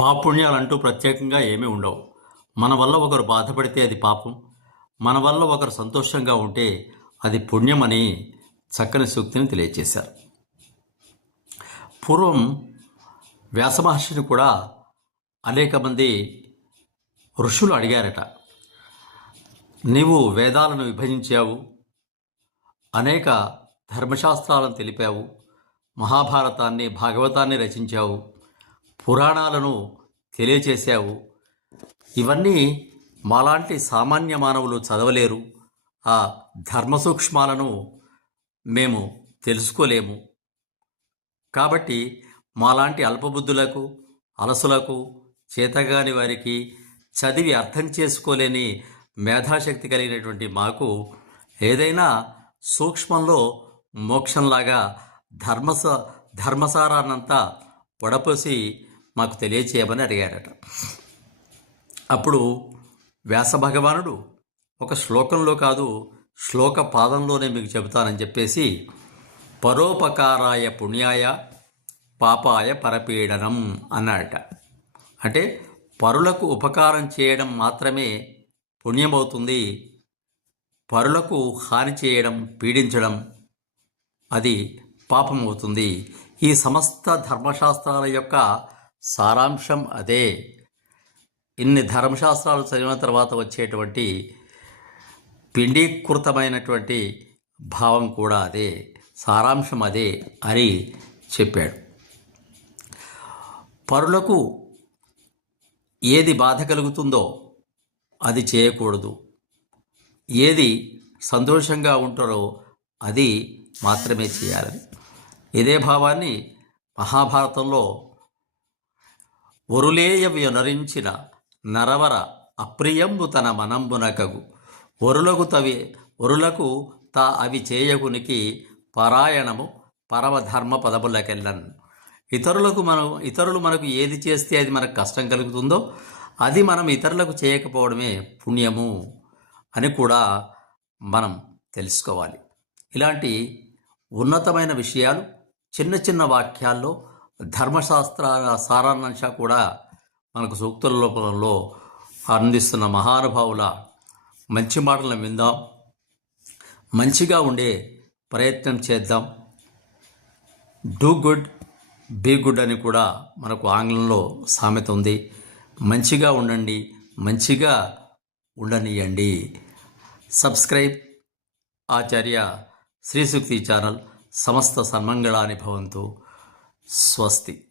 పాపుణ్యాలంటూ ప్రత్యేకంగా ఏమీ ఉండవు. మన వల్ల ఒకరు బాధపడితే అది పాపం. మన వల్ల ఒకరు సంతోషంగా ఉంటే అది పుణ్యమని చక్కని సూక్తిని తెలియజేశారు పూర్వం వ్యాసమహర్షిని కూడా అనేక మంది ఋషులు అడిగారట. నీవు వేదాలను విభజించావు అనేక ధర్మశాస్త్రాలను తెలిపావు మహాభారతాన్ని భాగవతాన్ని రచించావు పురాణాలను తెలియచేశావు. ఇవన్నీ మాలాంటి సామాన్య మానవులు చదవలేరు. ఆ ధర్మ సూక్ష్మాలను మేము తెలుసుకోలేము. కాబట్టి మాలాంటి అల్పబుద్ధులకు అలసులకు చేతగాని వారికి చదివి అర్థం చేసుకోలేని మేధాశక్తి కలిగినటువంటి మాకు ఏదైనా సూక్ష్మంలో మోక్షంలాగా ధర్మస ధర్మసారాన్నంతా వడపోసి మాకు తెలియచేయమని అడిగారట. అప్పుడు వ్యాస భగవానుడు ఒక శ్లోకంలో కాదు శ్లోక పాదంలోనే మీకు చెబుతానని చెప్పేసి పరోపకారాయ పుణ్యాయ పాపాయ పరపీడనం అన్నాడట. అంటే పరులకు ఉపకారం చేయడం మాత్రమే పుణ్యమవుతుంది పరులకు హాని చేయడం పీడించడం అది పాపమవుతుంది. ఈ సమస్త ధర్మశాస్త్రాల యొక్క సారాంశం అదే. ఇన్ని ధర్మశాస్త్రాలు చదివిన తర్వాత వచ్చేటువంటి పిండీకృతమైనటువంటి భావం కూడా అదే. సారాంశం అదే అని చెప్పాడు. పరులకు ఏది బాధ కలుగుతుందో అది చేయకూడదు. ఏది సంతోషంగా ఉంటారో అది మాత్రమే చేయాలని ఇదే భావాన్ని మహాభారతంలో ఒరులేయ వ్యనరించిన నరవర అప్రియంబు తన మనంబునకగు. ఒరులకు తవి ఒరులకు తా అవి చేయకునికి పరాయణము పరమధర్మ పదములకెళ్ళను ఇతరులకు మనం ఇతరులు మనకు ఏది చేస్తే అది మనకు కష్టం కలుగుతుందో అది మనం ఇతరులకు చేయకపోవడమే పుణ్యము అని కూడా మనం తెలుసుకోవాలి. ఇలాంటి ఉన్నతమైన విషయాలు చిన్న చిన్న వాక్యాల్లో ధర్మశాస్త్రాల సారాంశ కూడా మనకు సూక్తుల లోపలలో అందిస్తున్న మహానుభావుల మంచి మాటలను విందాం. మంచిగా ఉండే ప్రయత్నం చేద్దాం. డూ గుడ్ బీ గుడ్ అని కూడా మనకు ఆంగ్లంలో సామెత ఉంది. మంచిగా ఉండండి మంచిగా ఉండనియండి. సబ్స్క్రైబ్ ఆచార్య శ్రీశుక్తి ఛానల్ సమస్త సన్మంగళాని భవంతు. స్వస్తి.